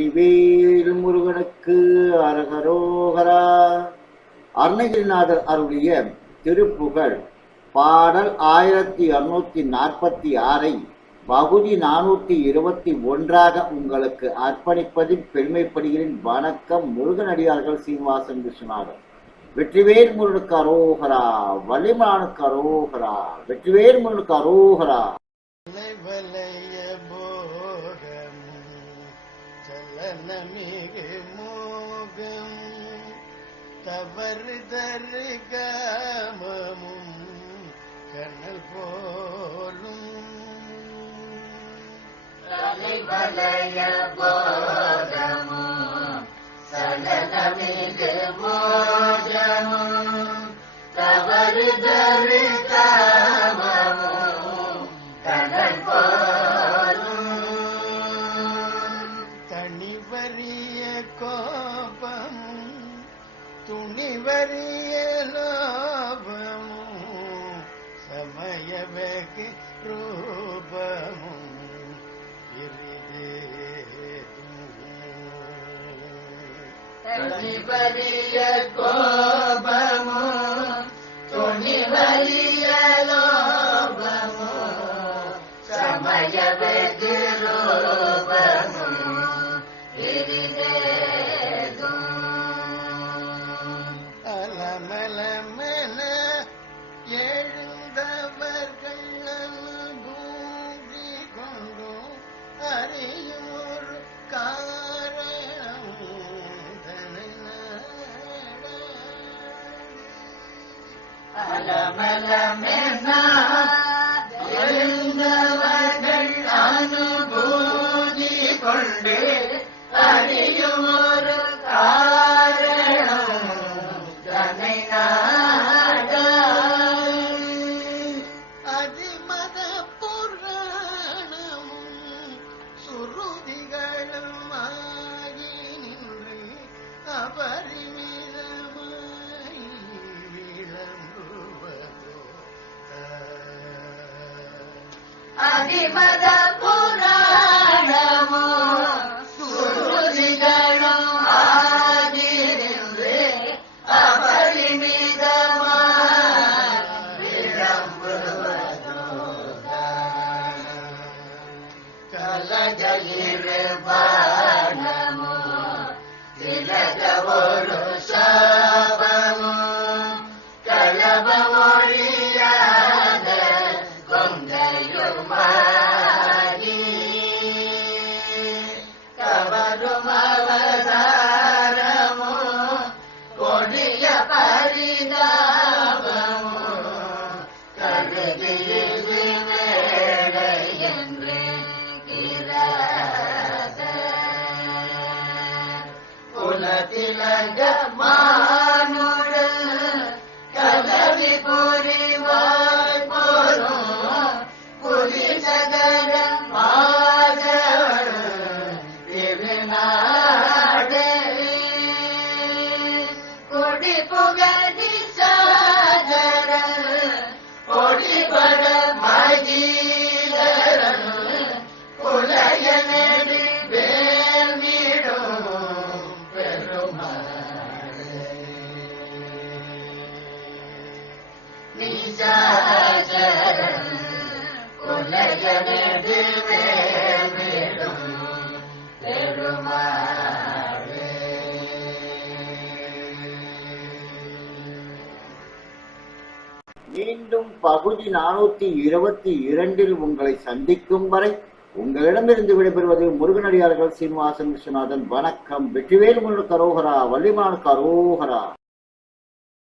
வெற்றிவேல் முருகனுக்கு அரகரோகரா. அருணகிரிநாதர் அருளிய திருப்புகழ் பாடல் 1646 பகுதி 421 உங்களுக்கு அர்ப்பணிப்பதில் பெருமைப்படுகிறேன். வணக்கம். முருகனடியார்கள் சீனிவாசன் விஸ்வநாதன். வெற்றிவேல் முருகனுக்கு அரோகரா, வள்ளிமலானுக்கு அரோகரா, வெற்றிவேல் முருகனுக்கு அரோகரா. மிகு மோகம் தவறு தருகாமமும் கண்ணல் போலும் வலய போதமும் சலனமிகு மோகமும் தவறு தருகாமமும் கண்ணல் தனிவரிய கோபமும் துணிவரிய லோபமும் சமயவகு ரூபமும் தனிவரிய கோபமும் துணிவரிய லோபமும் சமயவகு ரூபமும் அலமலமென எழுந்தவர்கள் அனுபூதி கொண்டும் அறியும் ஒரு காரணம் அலமலமென எழுந்தவர்கள் அனுபூதி கொண்டு அறியும் ஒரு காரணம் தன்னை நாட அதிமத புராணமும் சுருதிகளும் ஆகி நின்று அபரிமிதமாய் விளம்புவதோ அதிமத புராணமோ சுருதிகளும் ஆகி நின்று அபரிமிதமாய் விளம்புவதோ கலஜயிரு பாணமோ திலக ஒரு சாபமோ களபமொழியாத கொங்கையுமாகி கவரும் அவதாரமோ கொடிய பரிதாபமோ கருதியது வேளை என்று குலத்திலக மானுடு கலவி புரிவாய் போரும் புரி சகல மாதவள் திருநாடு கொடி புகழி சாதர கொடிபட மகீதரன் குலைய நெறி வேல்விடும் பெருமாளே நிசாசரன் குலைய நெறி வேல்விடும் பெருமாளே. மீண்டும் பகுதி 422 உங்களை சந்திக்கும் வரை உங்களிடமிருந்து விடைபெறுவது முருகனடியார்கள் சீனிவாசன் விஸ்வநாதன். வணக்கம். வெற்றிவேல் முருகனுக்கு அரோகரா, வள்ளிமலானுக்கு அரோகரா.